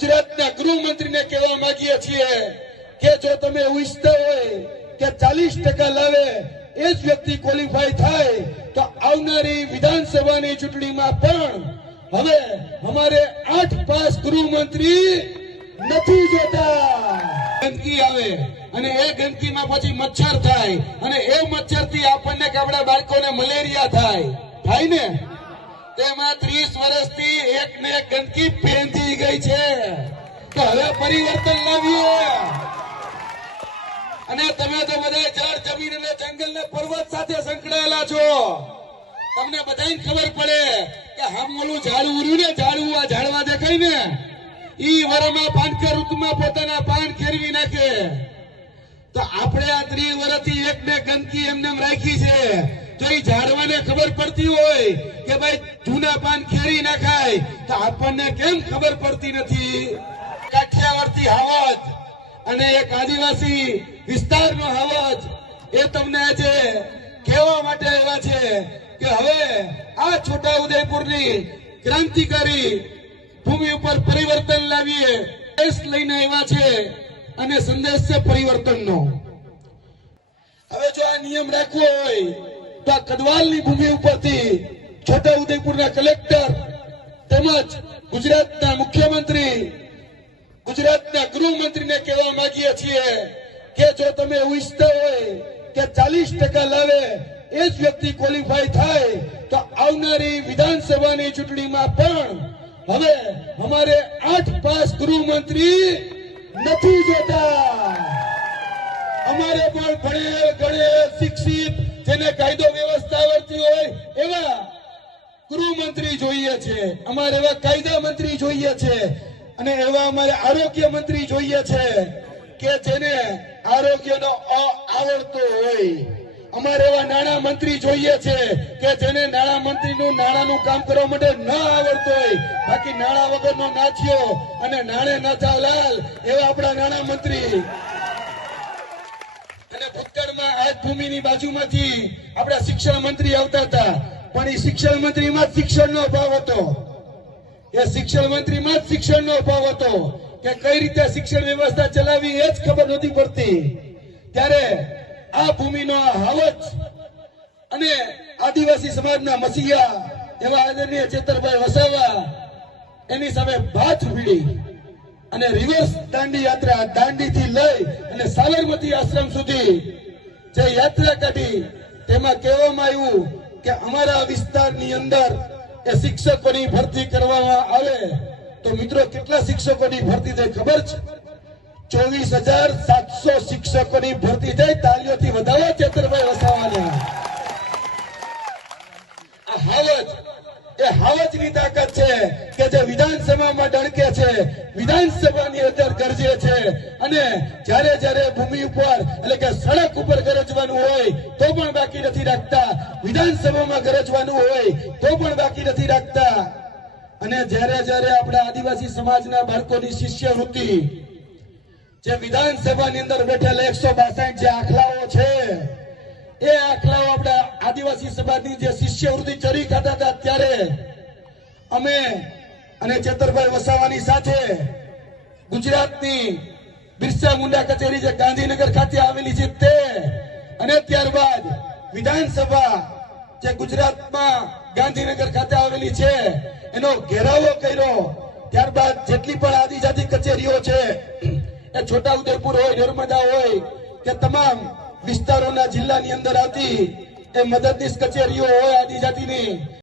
ગુજરાતના ગૃહમંત્રીને કહેવા માંગીએ છીએ કે જો તમે એવું ઈચ્છતા હોય કે 40% લાવે એ જ વ્યક્તિ ક્વોલિફાય થાય તો આવનારી વિધાનસભાની ચૂંટણીમાં પણ હવે અમારે 8 પાસ ગૃહમંત્રી નથી જોતા। ગંદકી આવે અને એ ગંદકીમાં પછી મચ્છર થાય અને એ મચ્છરથી આપણને કે આપણા બાળકોને મલેરિયા થાય ને। તેમાં 30 વર્ષથી એક ને એક ગંદકી પેંધી ગઈ છે તો હવે પરિવર્તન લાવીએ। અને તમે તો બધા જળ જમીન અને જંગલ ને પર્વત સાથે સંકળાયેલા છો, તમને બધાને ખબર પડે કે હમ ઓલું ઝાડું ઉર્યું ને ઝાડું આ ઝાડવા દેખાય ને ઈ વરમાં પાનખર ઋતુમાં પોતાના પાન ખેરવી નાખે તો આપણે આ 30 વર્ષથી એક ને ગંદકી એમને રાખી છે તો એ ઝાડવાને ખબર પડતી હોય કે ભાઈ જૂના પાન ખેરી નાખાય તો આપણને કેમ ખબર પડતી નથી। કાઠિયાવાડથી હાવજ અને એક આદિવાસી વિસ્તારનો હાવજ એ તમને આજે કહેવા માટે આવ્યા છે કે હવે આ છોટાઉદેપુરની ક્રાંતિકારી ભૂમિ ઉપર પરિવર્તન લાવીએ દેશ લઈને આવ્યા છે અને સંદેશ છે પરિવર્તનનો। હવે જો આ નિયમ રાખવો હોય તો આ કદવાલની ભૂમિ ઉપરથી છોટાઉદેપુરના કલેક્ટર તેમજ ગુજરાતના મુખ્યમંત્રી ગુજરાતના ગૃહમંત્રીને કહેવા માંગીએ છીએ કે જો તમે એવું ઈચ્છતા હોય કે 40% લાવે એ જ વ્યક્તિ ક્વોલિફાય થાય તો આવનારી વિધાનસભાની ચૂંટણીમાં પણ હવે અમારે 8 પાસ ગૃહમંત્રી નથી જોતા। અમારે પણ ભણેલ શિક્ષિત જેને કાયદો વ્યવસ્થા આવડતી હોય એવા ગૃહમંત્રી જોઈએ છે, અમારે એવા કાયદા મંત્રી જોઈએ છે અને એવા અમારે આરોગ્ય મંત્રી જોઈએ છે કે જેને આરોગ્યનો આવડતો હોય। અમારે એવા નાણાં મંત્રી જોઈએ છે કે જેને નાણાં મંત્રીનું નાણાંનું કામ કરવા માટે ન આવડતું હોય, બાકી નાણાં વગરનો નાથિયો અને નાણે નાથા લાલ એવા આપણા નાણાં મંત્રી। અને ભૂતકાળમાં આ ભૂમિની બાજુમાંથી આપણા શિક્ષણ મંત્રી આવતા હતા પણ એ શિક્ષણ મંત્રીમાં જ શિક્ષણનો અભાવ હતો, એ શિક્ષણ મંત્રીમાં જ શિક્ષણનો અભાવ હતો કે કઈ રીતે શિક્ષણ વ્યવસ્થા ચલાવી એ જ ખબર નથી પડતી। ત્યારે આ ભૂમિનો હાવજ અને આદિવાસી સમાજના મસીહા એવા આદરણીય ચેતરભાઈ વસાવા એની સામે ભાત ભીડી અને રિવર્સ દાંડી યાત્રા દાંડીથી લઈ અને સાબરમતી આશ્રમ સુધી જે યાત્રા કાઢી તેમાં કહેવામાં આવ્યું કે અમારા વિસ્તારની અંદર એ શિક્ષકોની ભરતી કરવામાં આવે તો મિત્રો કેટલા શિક્ષકોની ભરતી થાય ખબર છે? 24,700 શિક્ષકોની ભરતી થઈ। તાલીઓથી વધાવો ચેતરભાઈ વસાવાને। આ હાવજ એ હાવજની તાકાત છે કે જે વિધાનસભામાં ડણકે છે, વિધાનસભાની અંદર ગરજે છે અને જ્યારે જ્યારે ભૂમિ ઉપર એટલે કે સડક ઉપર ગરજવાનું હોય તો પણ બાકી નથી રાખતા, વિધાનસભામાં ગરજવાનું હોય તો પણ બાકી નથી રાખતા। અને જ્યારે જ્યારે આપણા આદિવાસી સમાજના બાળકોની શિષ્યવૃત્તિ જે વિધાનસભાની અંદર બેઠેલા 162 જે આખલાઓ છે એ આખલાઓ આપણા આદિવાસી સમાજની જે શિષ્યવૃત્તિ ચરી ખાતા હતા ત્યારે અમે અને ચેતરભાઈ વસાવાની સાથે ગુજરાતની બિરસા મુંડા કચેરી જે ગાંધીનગર ખાતે આવેલી છે તે અને ત્યારબાદ વિધાનસભા જે ગુજરાતમાં ગાંધીનગર ખાતે આવેલી છે એનો ઘેરાવો કર્યો। ત્યારબાદ જેટલી પણ આદિજાતિ કચેરીઓ છે એ છોટાઉદેપુર હોય, નર્મદા હોય કે તમામ વિસ્તારોના જિલ્લાની અંદર આવતી એ મદદનીશ કચેરીઓ હોય આદિજાતિની